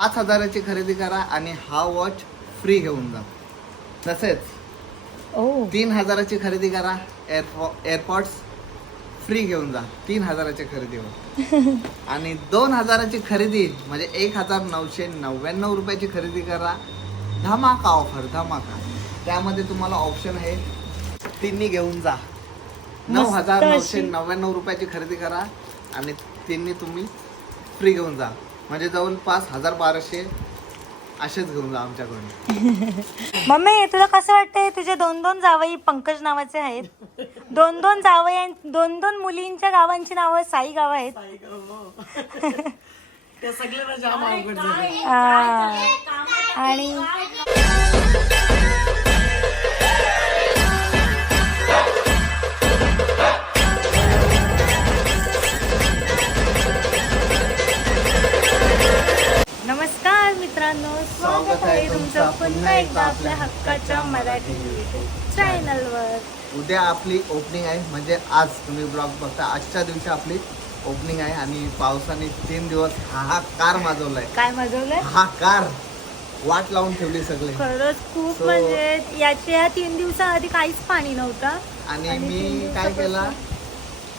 पाच हजाराची खरेदी करा आणि हा वॉच फ्री घेऊन जा. तसेच तीन हजाराची खरेदी करा एअरपॉ एअरपॉड्स फ्री घेऊन जा तीन हजाराच्या खरेदीवर आणि दोन हजाराची खरेदी म्हणजे एक हजार नऊशे नव्याण्णव रुपयाची खरेदी करा. धमाका ऑफर धमाका. त्यामध्ये तुम्हाला ऑप्शन आहे तिन्ही घेऊन जा. नऊ हजार नऊशे. नव्याण्णव रुपयाची खरेदी करा आणि तिन्ही तुम्ही फ्री घेऊन जा. म्हणजे जवळपास हजार बाराशे असेच घेऊन जा आमच्याकडून. मम्मी तुला कसं वाटतंय? तुझे दोन दोन जावई पंकज नावाचे आहेत. दोन दोन जावई दोन दोन मुलींच्या गावांची नावं साई गाव आहेत. आ, आणि मराठी चॅनलवर. उद्या आपली ओपनिंग आहे. म्हणजे आज तुम्ही ब्लॉग बघता. आजच्या दिवशी आपली ओपनिंग आहे. आणि पावसाने तीन दिवस हाहाकार माजवलाय. काय मजवलंय? हाहाकार. वाट लावून ठेवली सगळे. खरंच खूप So- म्हणजे याच्या तीन दिवसाआधी काहीच पाणी नव्हतं. आणि आणि तीन मी काय दिवसापासून- केला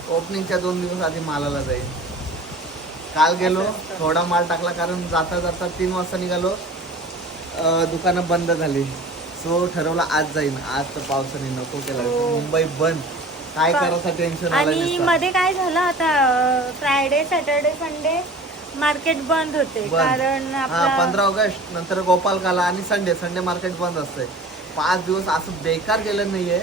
ओपनिंगच्या दोन दिवस आधी मालाला जाईल काल गेलो थोडा माल टाकला. कारण जाता जाता तीन वाजता निघालो. अं, दुकानं बंद झाली. सो ठरवलं आज जाईन. आज तर पावसाने नको केला. हो. मुंबई बंद. काय करायचं टेन्शन आणि मध्ये काय झालं आता फ्रायडे सॅटर्डे संडे मार्केट बंद होते. बंद. कारण हा आपला पंधरा ऑगस्ट नंतर गोपालकाला आणि संडे संडे मार्केट बंद असते पाच दिवस असं बेकार गेलं नाहीये.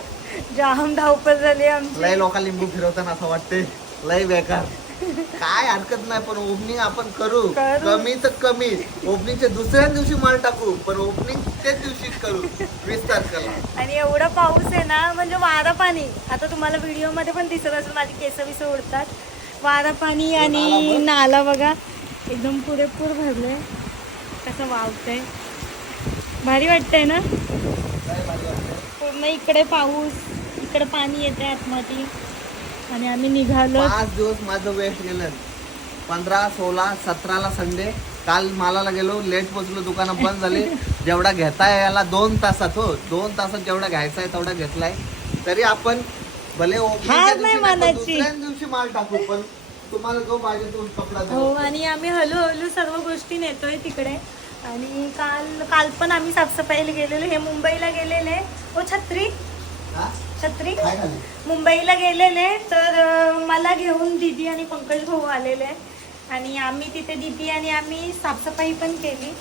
जाम धावपळ झाली आमची. लय लोका लिंबू फिरवताना असं वाटते लय बेकार. काय हरकत नाही पण ओपनिंग आपण करू. करू. कमी तर कमी. ओपनिंगच्या दुसऱ्या दिवशी माल टाकू पण ओपनिंग त्याच दिवशी करू. वीस तारखेला. आणि एवढा पाऊस आहे ना म्हणजे वारा पाणी. आता तुम्हाला व्हिडिओमध्ये पण दिसत असेल माझी केस विस उडतात. वारा पाणी आणि नाला बघा. एकदम पुरेपूर भरले कसं वावतंय. भारी वाटतंय ना? पूर्ण इकडे पाऊस इकडे पाणी येते आतमध्ये. आणि आम्ही निघालो. पाच दिवस माझं वेस्ट गेलं. पंधरा सोळा सतराला संडे. काल मालाला गेलो लेट पोचलो दुकानं बंद झाली. जेवढा घेताय याला दोन तासात हो. दोन तासात जेवढा घ्यायचा आहे तेवढा घेतलाय. तरी आपण भले दिवशी माल टाकू पण तुम्हाला जो पाहिजे तो कपडा हो आणि आम्ही हळूहळू सर्व गोष्टी नेतोय तिकडे. आणि काल काल पण आम्ही साफसफाईला गेलेलो हे मुंबईला गेलेले. ओ छत्री. हा? छत्री? मुंबईला गेलेले तर मला घेऊन दीदी आणि पंकज भाऊ आलेले. आणि आम्ही तिथे दीदी आणि आम्ही साफसफाई पण केली.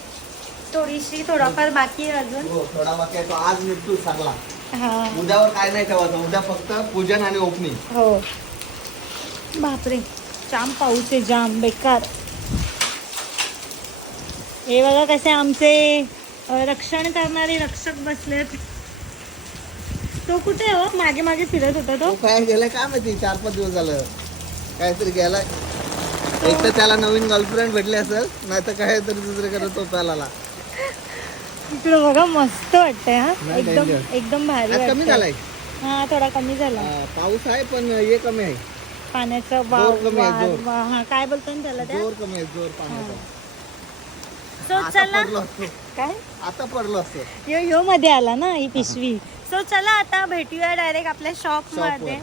थोडीशी थोडाफार बाकी आहे अजून. हो थोडा वाक्य तो आज निपटू चांगला हा. उद्यावर काय नाही ठेवायचं. उद्या फक्त पूजन आणि ओपनिंग. हो. बापरे जाम पाऊस आहे जाम बेकार. हे बघा कसे आमचे अ, रक्षण करणारे रक्षक बसलेत. तो कुठे हो? मागे मागे फिरत होता तो. काय गेलाय काय माहिती? चार पाच दिवस झालं. काहीतरी गेलाय. एक तर त्याला नवीन गर्लफ्रेंड भेटली असेल नाही तर काहीतरी दुसरीकडे तो प्याला इकडे बघा मस्त वाटतंय हा. नाही, एकदम danger. एकदम भारी कमी वाटतंय. झालाय? हा थोडा कमी झाला. हा, पाऊस आहे पण हे कमी आहे. पाण्याचा वाव जोर कमी आहे, वार- जोर. वा- हा काय बोलतो ना त्याला त्या? जोर कमी आहे जोर पाण्याचा. सो आता चला. पडलो असतो. काय? आता पडलो असतो. यो यो मध्ये आला ना ही पिशवी. सो चला आता भेटूया डायरेक्ट आपल्या शॉपमध्ये.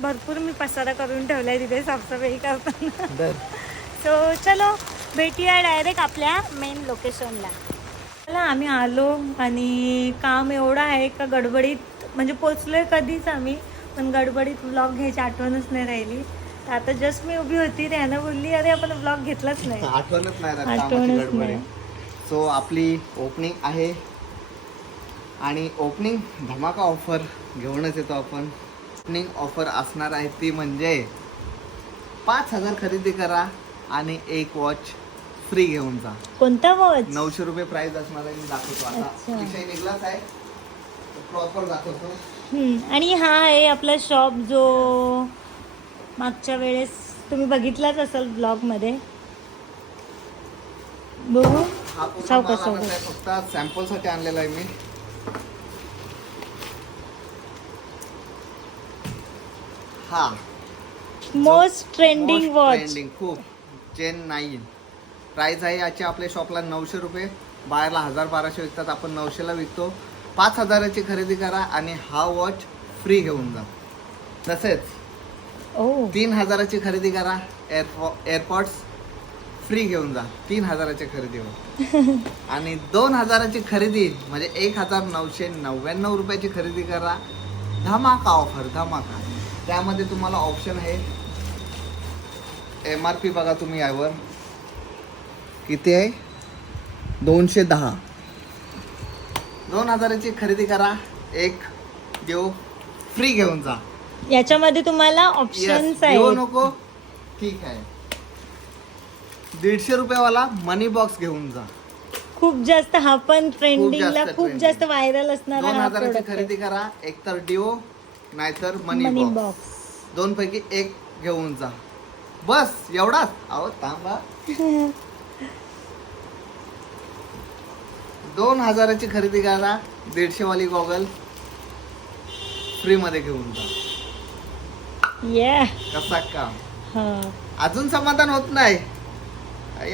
भरपूर मी पसारा करून ठेवलाय तिथे साफसफाई करताना. सो चलो भेटूया डायरेक्ट आपल्या मेन लोकेशनला चला आम्ही आलो आणि काम एवढं आहे का गडबडीत म्हणजे पोचलोय कधीच आम्ही पण गडबडीत ब्लॉग घ्यायची आठवणच नाही राहिली. तर आता जस्ट मी उभी होती त्यानं बोलली अरे आपण ब्लॉग घेतलाच नाही. आठवणच नाही. सो आपली ओपनिंग आहे आणि ओपनिंग धमाका ऑफर घेऊनच येतो आपण. ओपनिंग ऑफर असणार आहे ती म्हणजे पाच हजार खरेदी करा आणि एक वॉच फ्री घेऊन जा. कोणता वॉच नऊशे रुपये प्राइस असणार आहे मी दाखवतो आता. विषय निघलाच आहे. प्रॉपर दाखवतो. हम्म, आणि हा आहे आपला शॉप जो मागच्या वेळेस तुम्ही बघितलाच असाल ब्लॉगमध्ये बघू. हा पूर्ण सावकाश, माल आणायचा सावकाश. आहे, फक्त सॅम्पलसाठी आणलेला आहे मी. हा. मोस्ट ट्रेंडिंग वॉच ट्रेंडिंग खूप चेन नाईन प्राईस आहे याची आपल्या शॉपला नऊशे रुपये. बाहेरला हजार बाराशे विकतात आपण नऊशेला विकतो. पाच हजाराची खरेदी करा आणि हा वॉच फ्री घेऊन जा. तसेच ओ तीन हजाराची खरेदी करा एअरपॉ एअरपॉड्स फ्री घेऊन जा. तीन हजाराच्या खरेदीवर. आणि दोन हजाराची खरेदी म्हणजे एक हजार नऊशे नव्याण्णव रुपयाची खरेदी करा. धमाका ऑफर धमाका. त्यामध्ये तुम्हाला ऑप्शन आहे. एम आर पी बघा तुम्ही यावर. किती आहे? दोनशे दहा. दोन हजाराची खरेदी करा. एक देऊ फ्री घेऊन जा. याच्यामध्ये तुम्हाला घेऊ आहेत. नको. ठीक आहे. दीडशे रुपयावाला मनी बॉक्स घेऊन जा. खूप जास्त हा पण ट्रेंडिंगला खूप. जास्त व्हायरल असणारा दोन हजाराची खरेदी करा. एक तर डिओ नाहीतर मनी मनी बॉक्स दोन पैकी एक घेऊन जा. बस एवढाच. अहो थांबा. दोन हजाराची खरेदी करा. दीडशे वाली गॉगल फ्री मध्ये घेऊन जा. या कसा काम? हा. अजून समाधान होत नाही.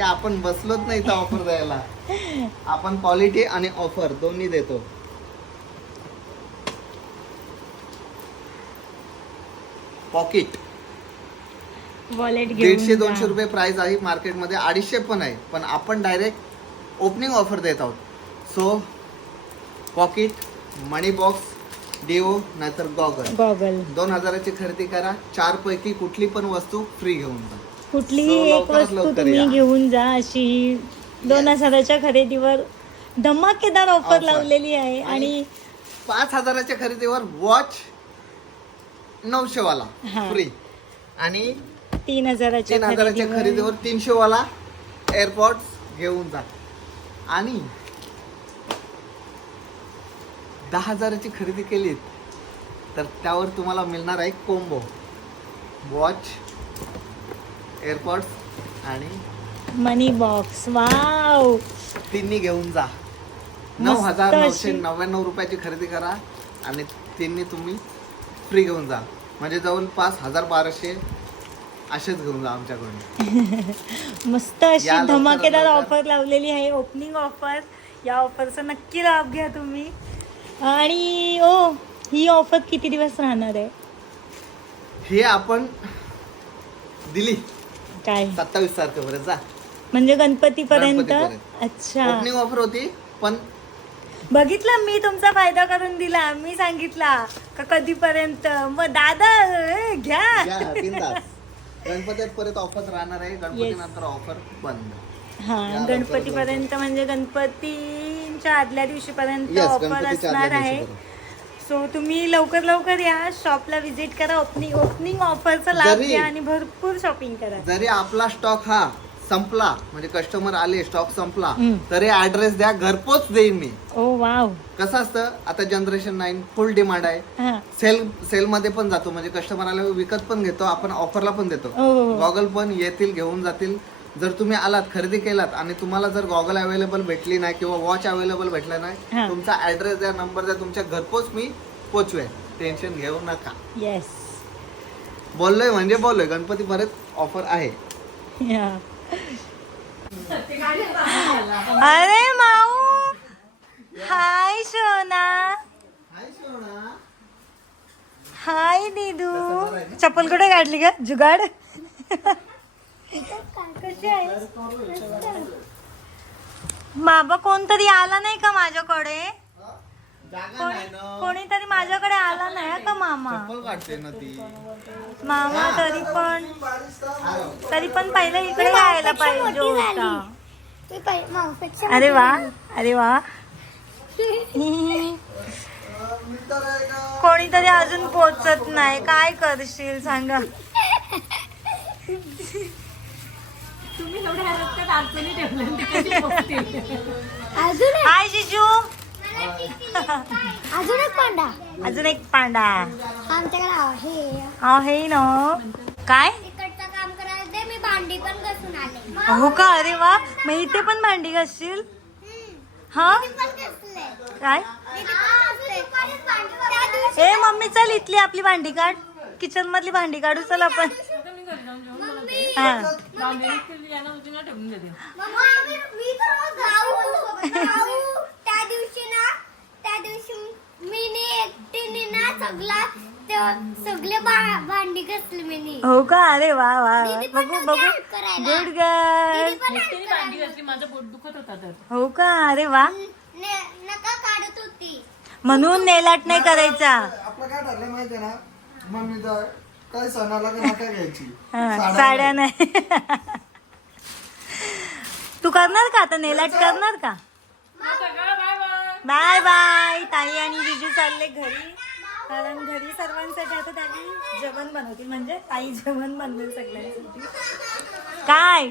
आपण बसलोच नाही ऑफर द्यायला. आपण क्वालिटी आणि ऑफर दोन्ही देतो. पॉकेट. वॉलेट दीडशे. दोनशे रुपये प्राइस आहे मार्केटमध्ये अडीचशे पण आहे. पण आपण डायरेक्ट ओपनिंग ऑफर देत आहोत. So pocket money box deo नाहीतर गॉगल गॉगल दोन हजाराची खरेदी करा. चार पैकी कुठली पण वस्तू फ्री घेऊन जा. कुठलीही So, एक लवकरात वस्तू लवकर तुम्ही या. घेऊन जा अशी ही दोन हजाराच्या खरेदीवर धमाकेदार ऑफर Offer. लावलेली आहे आणि पाच हजाराच्या खरेदीवर वॉच नऊशे वाला हा. फ्री आणि तीन हजाराच्या तीन हजाराच्या खरेदीवर खरेदीवर तीनशे वाला एअरपॉड्स घेऊन जा. आणि दहा हजाराची खरेदी केलीत तर त्यावर तुम्हाला मिळणार आहे कोंबो वॉच एअरपॉड्स आणि मनी बॉक्स वाव तिन्ही घेऊन जा. नऊ मस्त हजार अशी. नऊशे नव्याण्णव रुपयाची खरेदी करा आणि तिन्ही तुम्ही फ्री घेऊन जा. म्हणजे जवळपास हजार बाराशे असेच घेऊन जा आमच्याकडून. मस्त अशी धमाकेदार. ऑफर लावलेली आहे. ओपनिंग ऑफर या ऑफरचा नक्की लाभ घ्या तुम्ही. आणि ओ ही ऑफर किती दिवस राहणार आहे? हे आपण दिली. काय? सत्तावीस तारखेपर्यंत जा. म्हणजे गणपतीपर्यंत. अच्छा. ओपनिंग ऑफर होती पण बघितलं मी तुमचा फायदा करून दिला मी सांगितला का कधीपर्यंत? मग दादा ए, घ्या. या, बिनधास्त. गणपतीत परत ऑफर राहणार आहे. गणपती. नंतर ऑफर बंद. हा या लवकर गणपतीपर्यंत म्हणजे गणपतीच्या आदल्या दिवशीपर्यंत येस ऑफर गणपतीच्या असणार आदल्या आहे. सो तुम्ही लवकर लवकर या शॉपला व्हिजिट करा. ओपनिंग ओपनिंग ऑफरचा लाभ जरी- घ्या आणि भरपूर शॉपिंग करा. जरी आपला स्टॉक हा संपला. म्हणजे कस्टमर आले स्टॉक संपला. तरी ऍड्रेस द्या घरपोच देईन मी. ओ वाव. कसं असतं? आता जनरेशन नाईन फुल डिमांड आहे. हा. सेल सेल मध्ये पण जातो. म्हणजे कस्टमर आल्यावर विकत पण घेतो आपण ऑफरला पण देतो. हो, हो, हो. गॉगल पण येतील घेऊन जातील. जर तुम्ही आलात खरेदी केलात आणि तुम्हाला जर गॉगल अवेलेबल भेटली नाही किंवा वॉच अवेलेबल भेटला हा. नाही तुमचा ऍड्रेस द्या नंबर द्या तुमच्या घरपोच मी पोचवेन. टेन्शन घेऊ नका. येस बोललोय म्हणजे बोललोय. गणपती परत ऑफर आहे. अरे माऊ. हाय सोना. हाय दिदू चप्पल कुठे काढली का जुगाड. कशी आहे बाबा कोणतरी आला नाही का माझ्याकडे? कोणी- कोणीतरी माझ्याकडे आला नाही का मामा? चप्पल काढते ना ती. मामा तरी पण तरी पण पहिले इकडे यायला पाहिजे होता. अरे वा अरे वा. कोणीतरी अजून पोचत नाही. काय करशील सांगा. अजून एक- हाय जिजू अजून एक पांडा. अजून एक पांडा. आमच्याकडे आहे. आहे ना. काय? तिकडचं काम करायला दे मी भांडी पण घसून आले. हो का? अरे वा. मग इथे पण भांडी घासशील? हा? काय? ए मम्मी चल इथली आपली भांडी काढ. किचन मधली भांडी काढू चल आपण. मम्मी. हा मम्मा, मी- मी तर रोज भाऊ- भाऊ, त्या दिवशी ना त्या दिवशी मी एकटीने ना सगळा ते- सगळे भांडी घासली मी. हो का? अरे वा वा बघू बघू. Good girl. पण help करायला. माझं पोट दुखत होता तर. हो का? अरे वा. नका काढत होती. म्हणून नेलाट नाही करायचा. आपलं काय ठरलं माहितीये ना? मम्मी तर काय सणाला नका घ्यायची. साड्या नाही. तू करणार का आता? नेलाट करणार का? Bye bye. ताई आणि जिजू चालले घरी. कारण घरी सर्वांसाठी आता ताई जेवण बनवतील म्हणजे ताई जेवण बनवेल सगळ्यांसाठी. काय?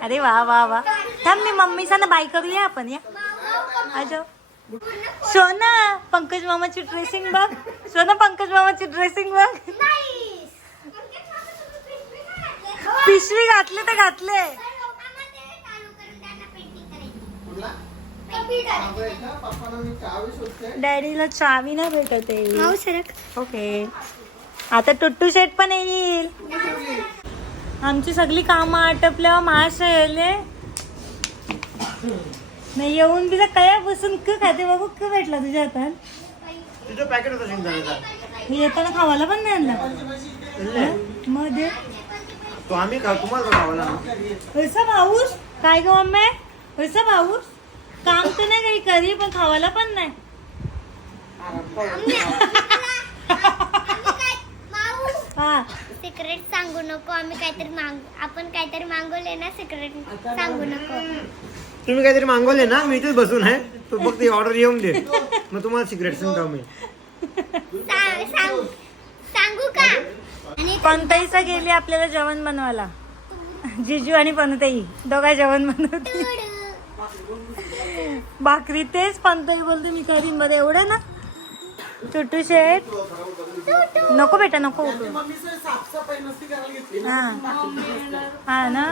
अरे वा वा वा. थांब मी मम्मीचा ना बाय करूया आपण या. अजो सोना पंकज मामाची ड्रेसिंग बघ. सोना पंकज मामाची ड्रेसिंग बघ. पिशवी घातले तर घातले तर लोकांमध्ये चालू करून त्यांना पेंटिंग करायची. पेंटिंग करायची. पप्पाला मी चावी शोधते डॅडीला चावी नाही भेटत आहे. ओके. आता टुट्टू शेट पण येईल. आमची सगळी कामं आटपल्यावर माश येले नाही येऊन बिला कया बसून क खाते बाबू क भेटला तुझ्या हातात. तुझं पॅकेट होतं येताना खावाला पण नाही आणला. मध्ये तो आम्ही खाऊ तुम्हाला खावाला वैसा भाऊस. काय ग मम्मी? वैसा भाऊस? काम तर नाही काही करी पण खावाला पण नाही. माऊ हा. सिक्रेट सांगू नको आम्ही काहीतरी मांग आपण काहीतरी मागवले ना सिक्रेट सांगू नको. तुम्ही काहीतरी मागवले ना मी इथेच बसून आहे. तू फक्त ऑर्डर येऊन दे. मग तुम्हाला सिक्रेट सांगतो मी. सा- सांग- सांगू का? आणि पंतईचा गेली आपल्याला जेवण बनवायला. जिजू आणि पंतई दोघा जेवण बनवते भाकरी तेच पंतई बोलते मी करीन बरं एवढं ना? टुटू शेट नको बेटा नको. हा. हा ना?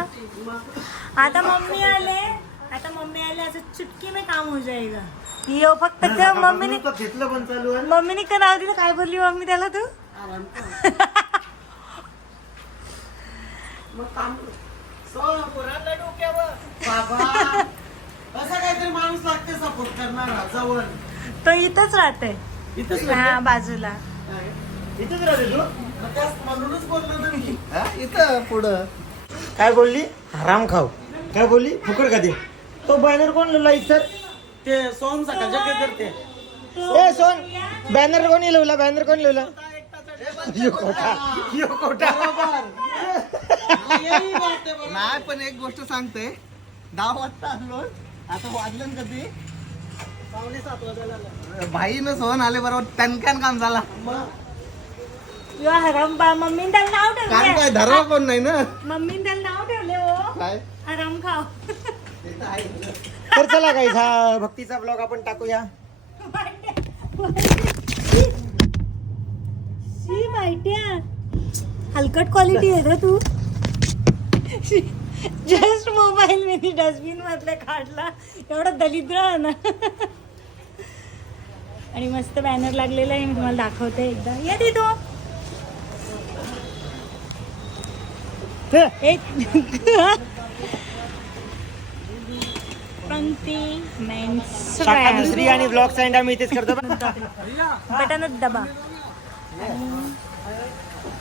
आता मम्मी आले. आता मम्मी आले असं चुटकी में काम हो जाएगा. यो फक्त क- मम्मीने तो घेतलं पण चालू आहे मम्मीने का नाव दिलं? काय बोलली मम्मी त्याला तू? असा काहीतरी माणूस लागते सपोर्ट करणारा जवळ. तो इथंच राहते इथंच हा बाजूला. इथेच राहते तू? म्हणूनच बोललो ना मी. हा, इथं पुढं. काय बोलली? हराम खाऊ. काय बोलली? फुकट का दे तो बॅनर कोण लिहिला इथं? ते सोन सकाळच्या काय करते ए सोन बॅनर कोणी लिहिला? बॅनर कोणी यो कोटा यो कोटा नाही पण एक गोष्ट सांगते. दहा वाजता आलो. आता वाजलं ना कधी? भाईनं सोन आले बरोबर टणक्यान काम झाला. यो हराम बा मम्मीने त्याला नाव काय ठेवले धरावा कोण नाही ना? मम्मीने त्याला नाव ठेवले हो. काय? हराम खाव तर चला काही हा भक्तीचा ब्लॉग आपण टाकूया. शी माहितीया? हलकट क्वालिटी आहे रे तू. जस्ट मोबाईल मी डस्टबिन मधले काढला. एवढा दलिद्र आहे ना. आणि मस्त बॅनर लागलेला आहे मी तुम्हाला दाखवते एकदा. ये दी तो. एक पंक्ती मेन्स शाखा दुसरी आणि ब्लॉग सँड आम्ही इथेच करतो. बटनच दबा.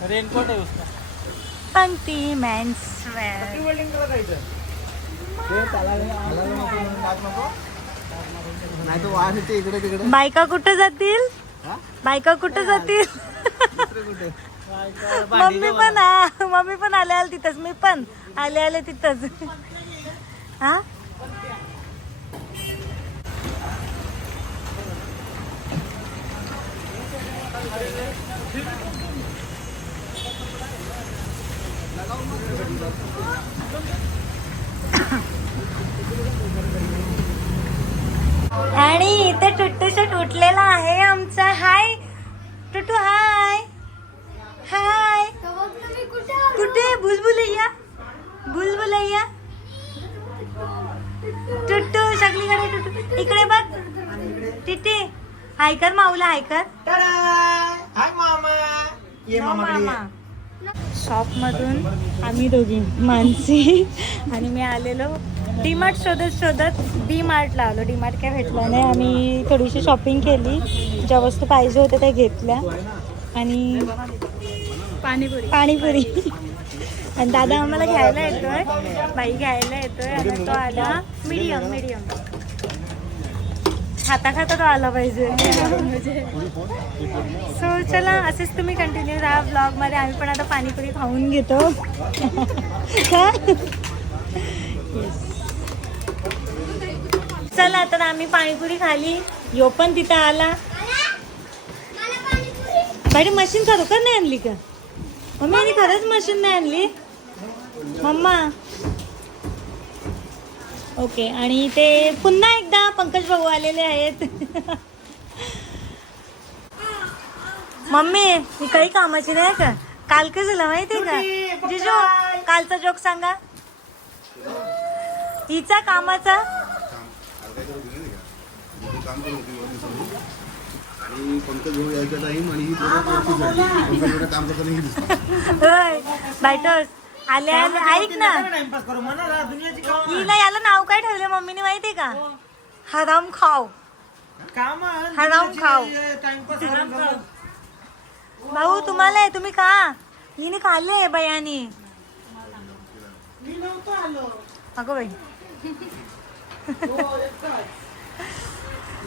रेनकोट आहे पंक्ती मेन्स वेअर नाही तो वाढते इकडे तिकडे. बायका कुठं जातील? बायका कुठं जातील? मम्मी पण मम्मी पण आले आले तिथंच. मी पण आले आले तिथंच. हा आणि इथे टुट्टू शट उठलेला आहे आमचा. हाय टुटू हाय हाय कुठे बुलबुलैया. बुलबुलैया. टुट्टू सगळीकडे टुट्टू. इकडे बघ. टिटी हाय कर माऊला हाय कर हाय ये. मामा शॉपमधून आम्ही दोघी मानसी आणि मी आलेलो. डी मार्ट शोधत शोधत डी मार्टला आलो डी मार्ट काय भेटला नाही. आम्ही थोडीशी शॉपिंग केली. ज्या वस्तू पाहिजे होत्या त्या घेतल्या. आणि पाणीपुरी. पाणीपुरी. आणि दादा आम्हाला घ्यायला येतोय. बाई घ्यायला येतोय. आणि तो आला मीडियम मीडियम खाता खाता तो आला पाहिजे. सो चला असेच तुम्ही कंटिन्यू राहा ब्लॉगमध्ये आम्ही पण आता पाणीपुरी खाऊन घेतो. का? चला तर आम्ही पाणीपुरी खाली. यो पण तिथं आला. बाई मशीन खरोखर नाही आणली का? मम्मी आणि खरंच मशीन नाही आणली. मम्मा. ओके आणि ते पुन्हा एकदा पंकज भाऊ आलेले आहेत. मम्मी ही काही कामाची नाही का? काल काय झालं माहितीये का? जिजू कालचा जोक सांगा. हिचा कामाचा आणि पंकज भाऊ यायच्या टाइम आणि ही वरती चढली. पंकज एवढं काम करताना ही दिसतात. होय बायटोस. आले आले ऐक ना. टाइमपास करू. म्हणा रा, दुनियाची काम. हिला याला नाव काय ठेवले मम्मीने माहितीये का? हराम खाव काम हराम खाऊ. टाइमपास करू भाऊ तुम्हाला आहे तुम्ही का हिने खाल्ले बयानी मी नव्हतो आलो. अगं बाई.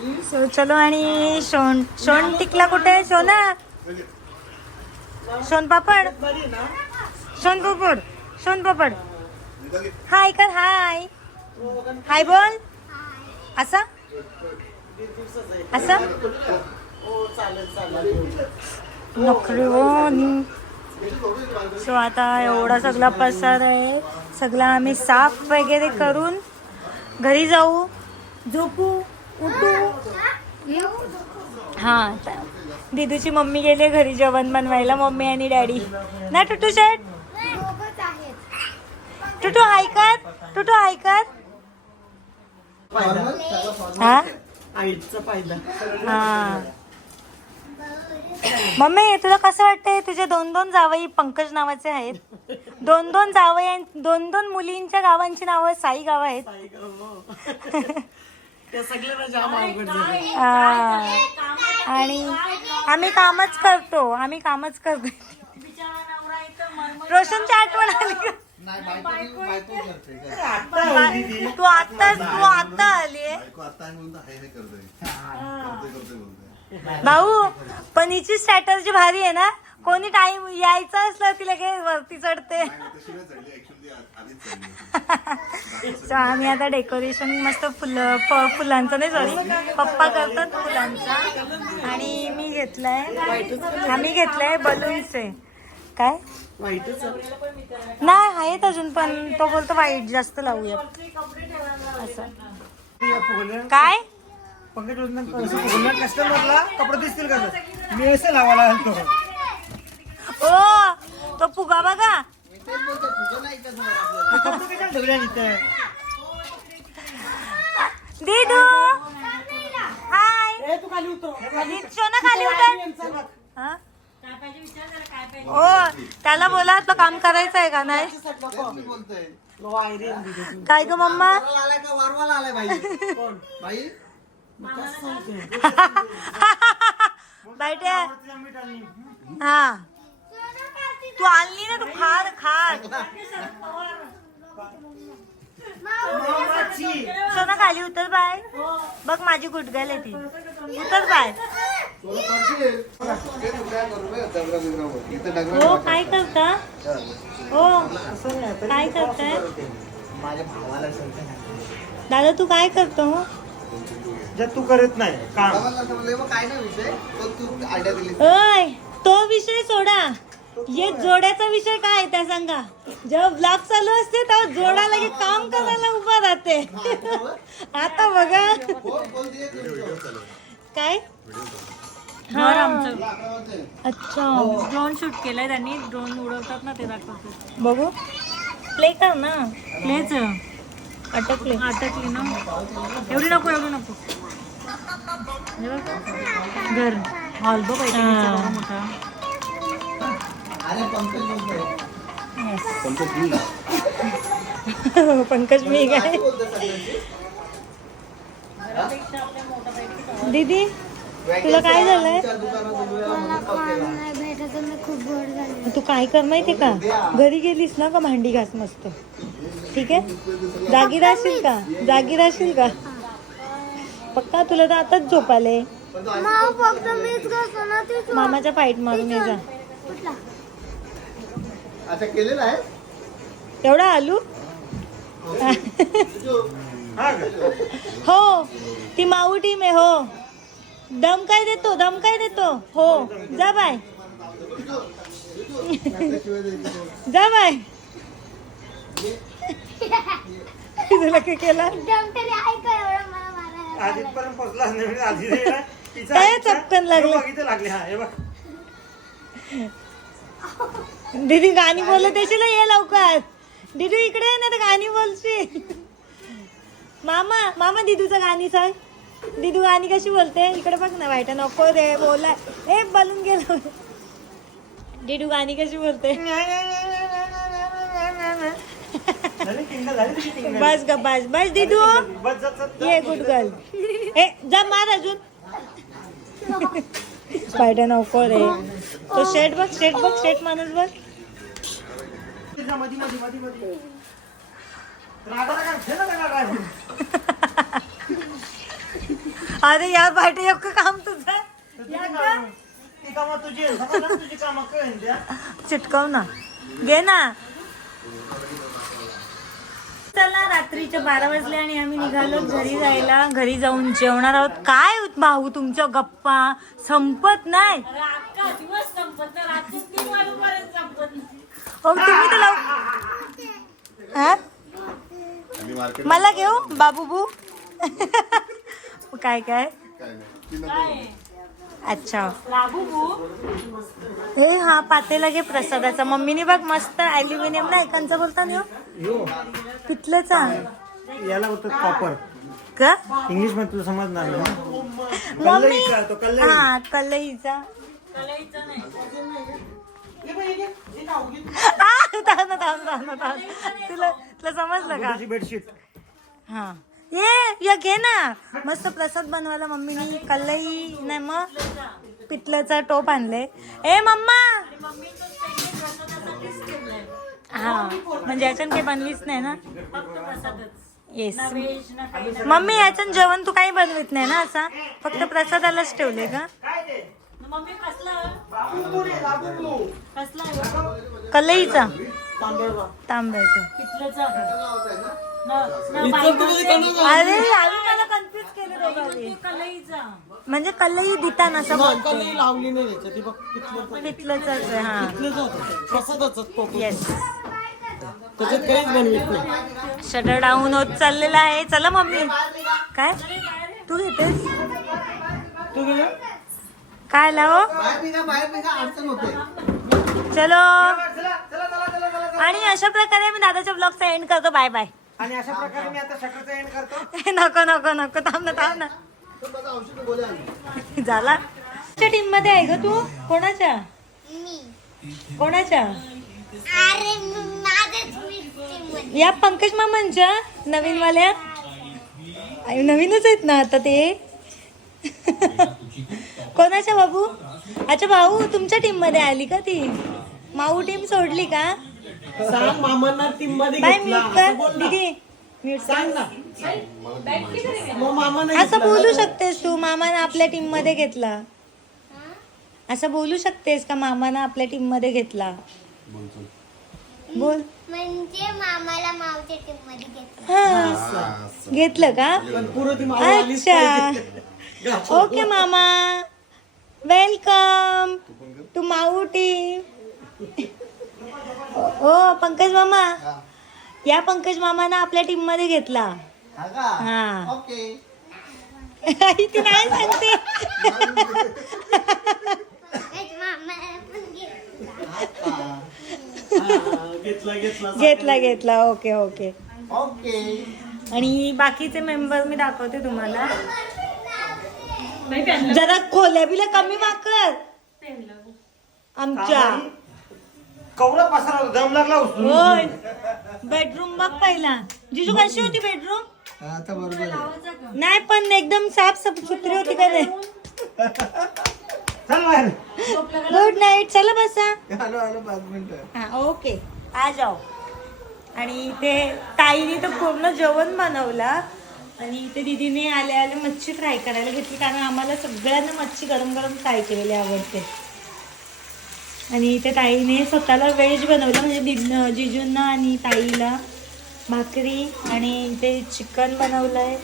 सो चलो आणि सोन सोन टिकला कुठे सोना? सोन पापड? सोन पापड सोन पापड? हाय कर हाय हाय बोल. असा? असा? हो नखरे सो आता एवढा सगळा पसार आहे. सगळा आम्ही साफ वगैरे करून घरी जाऊ झोपू. हां दिदूची मम्मी गेली घरी जेवण बनवायला मम्मी आणि डॅडी. ना टुटू शेट टुटू कर टुटू कर हा? हा. मम्मी तुला कसं वाटतंय? तुझे दोन दोन जावई पंकज नावाचे आहेत. दोन दोन जावई दोन दोन मुलींच्या गावांची नावं साई गाव आहेत. आणि आम्ही कामच करतो. आम्ही कामच करतो. रोशनची आठवण आली का? नाही बायको बायको करते काय. आता आली ती. तू आता तू आता आली भाऊ पण हिची स्ट्रॅटर्जी भारी आहे ना कोणी टाइम यायचं असलं ती लगेच वरती चढते. नाही, आम्ही आता डेकोरेशन मस्त फुलं फ- फुलांचं नाही सॉरी पप्पा करतात फुलांचा. आणि मी घेतलाय. आम्ही घेतलाय बलूनचे. काय? नाही आहेत अजून पण तो बोलतो वाईट जास्त लावूया असं. काय? कस्टमरला कपडे दिसतील का मी असं लावायला ओ तो फुगा बघा. दिदू! हाय. तू खाली उतर. हा? ओ त्याला बोला तो काम करायचं आहे का नाही? बोलतोय. काय ग मम्मा? वारवाला आलाय का? वारवाला आलाय बाई. कोण? बाई? बैठे तिला मीठ आणि- हा. तू आणली ना तू खार खार. सोना खाली उतर बाय. बघ माझी गुटगल आहे ती. उतर बाय. हो काय करता? हो काय करताय. दादा तू काय करतो? जे तू करत नाही काम. काय नाही विषय तो तू आयडिया दिली ओय तो विषय सोडा. ये जोड्याचा विषय काय आहे त्या सांगा? जेव्हा ब्लॉग चालू असते तेव्हा जोडा लगे काम करायला उभा राहते. आता बघा. काय? हा. अच्छा. ड्रोन शूट केलंय त्यांनी. ड्रोन उडवतात ना ते दाखवतात बघू. प्ले कर ना. प्लेच अटकले. अटकली ना. एवढी नको एवढी नको. घर हॉल बघ मोठा. पंकज. पंकज मी पंकज मी काय? दीदी तुला काय झालंय? तू काय कर माहितीये का? घरी गेलीस ना का भांडी घास मस्त? ठीक आहे? जागी राहशील का? जागी राहशील का? पक्का तुला तर आताच झोप आले. पण तो आज- मग फक्त मीच घासतो ना ते मामाच्या फाईट मारून ये जा. अच्छा केलेला आहे? एवढा आलू? हा? हो ती माऊ टीम आहे हो. दम काय देतो दम काय देतो? हो जा बाय. जा बाय. तुला काय केला? पोचला नाही आधी काय चपकन लागलं? हे लागले हा हे बघ. दीदी गाणी बोलत येशील ये लवकर. दीदी इकडे ना तर गाणी बोलशील. मामा मामा दिदूचं गाणी सांग. दिदू गाणी कशी बोलते? इकडे बघ ना वाईट. नको रे बोला. ए बलून गेलो दिदू गाणी कशी बोलते? बस ग बस. बस दिदू. ये गुड गर्ल ए जा मार अजून. पायटा नको रे. तो शेट बघ शेट बघ शेट माणूस बघ. जा, मधी मधी मधी मधी रागाला काय ठेला का रागा? अरे यार पायटा एक काम तुझं. तर तुझी कामं- ती कामं तुझी आहे. समजलं ना तुझी कामं कळेल त्या. चिटकव ना. घे ना. चला रात्रीचे बारा वाजले आणि आम्ही निघालो घरी जायला. घरी जाऊन जेवणार आहोत. काय होत भाऊ तुमच्या गप्पा? संपत नाही. हो हा? आम्ही मार्केट मला घेऊ? बाबूबू? काय काय. अच्छा. हे हा पातेला घे प्रसादाचा. मम्मीने बघ मस्त अल्युमिनियम ना एकांचा बोलता याला बोलतात कॉपर का? इंग्लिशमध्ये तुला समजणार? मम्मी. हा कलईचा थांब ना, थांब थांब ना, थांब. तुला तुला समजलं का बेडशीट हा ये या घे ना मस्त प्रसाद बनवायला मम्मीनी कल्लई नाही मग पितल्याचा टोप आणले ए मम्मा हा म्हणजे याच्यान काही बनवीच नाही ना येस मम्मी याच्यान जेवण तू काही बनवीत नाही ना असा फक्त प्रसादालाच ठेवले का कलईचा. तांब्याचा अरे आम्ही मला कन्फ्युज केलं दोघांनी. म्हणजे कलई दिताना असं बोलते लावली नाही त्याच्यात ती बघ पितलं पितलंच आहे हा. प्रसादाच तो येस त्याच्यात काहीच बनवीत नाही शटर डाऊन होत चाललेला आहे. चला मम्मी. काय? तू घेतेस? तू गेला काय लाव होते. चलो. चला चला चला चला चला आणि अशा प्रकारे मी दादाच्या ब्लॉगचा एंड करतो. बाय बाय आणि अशा प्रकारे मी आता शटरचा एंड करतो. नको नको नको. थांब ना थांब ना. झाला. टीममध्ये आहे ग तू? कोणाच्या? मी. कोणाच्या? या पंकज मामांच्या नवीन वाल्या आई, नवीनच आहेत ना आता ते. कोणाच्या बाबू? अच्छा भाऊ तुमच्या टीममध्ये आली का ती? माऊ टीम सोडली का? सांग मामांना टीममध्ये बाय घेतला. म्यूट कर. असं बोल ना. दीदी म्यूट सांग ना. मग मामाने असं बोलू शकतेस तू मामानं आपल्या टीममध्ये घेतला. असं बोलू शकतेस का मामानं आपल्या टीममध्ये घेतला? बोल म्हणजे मामाला मावच्या टीममध्ये घेतलं. हा. घेतलं का? पण पुरं ती मामा आलीच अच्छा. पाहिजे. ओके मामा. वेलकम टू माऊ टीम ओ पंकज मामा. या पंकज मामानं आपल्या टीममध्ये घेतला. हा का? हा. ओके आई, ती नाही सांगते. तेच मामाला पण घेतलं. हा, घेतला घेतला घेतला. घेतला ओके ओके ओके आणि बाकीचे मेंबर मी दाखवते तुम्हाला. जरा खोल्या बिल्या कमी वाकर आमच्या. कवरा पसारा दम लागला. होय. बेडरूम बघ पहिला. जिजू कशी होती बेडरूम? आता बरोबर आहे. नाही पण एकदम साफ सुथरी होती का नाही? चल बाहेर. गुड नाईट चला बसा. आलो आलो पाच मिनिटं. हा ओके. आ जाओ. आणि इथे ताईने तर पूर्ण जेवण बनवला. आणि इथे दीदीने आल्या आल्या मच्छी फ्राय करायला घेतली कारण आम्हाला सगळ्यांना मच्छी गरम गरम फ्राय केलेली आवडते. आणि इथे ताईने स्वतःला व्हेज बनवलं म्हणजे दि जिजूंना आणि ताईला भाकरी आणि इथे चिकन बनवलं आहे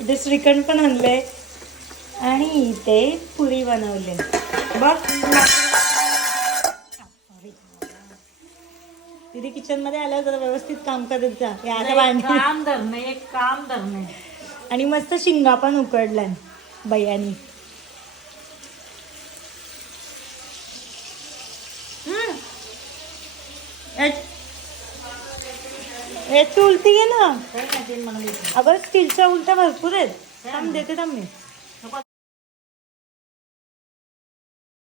इथे श्रीखंड पण आणलं आहे आणि इथे पुरी बनवले. बघ. तिथे किचनमध्ये आल्यावर जरा व्यवस्थित काम करत जा हे काम धरणं एक काम धरणं आणि मस्त शिंगा पण उकडलाय बैयानी याची उलटी घे ना. अगं स्टीलच्या उलट्या भरपूर आहेत. थांब देते थांब मी.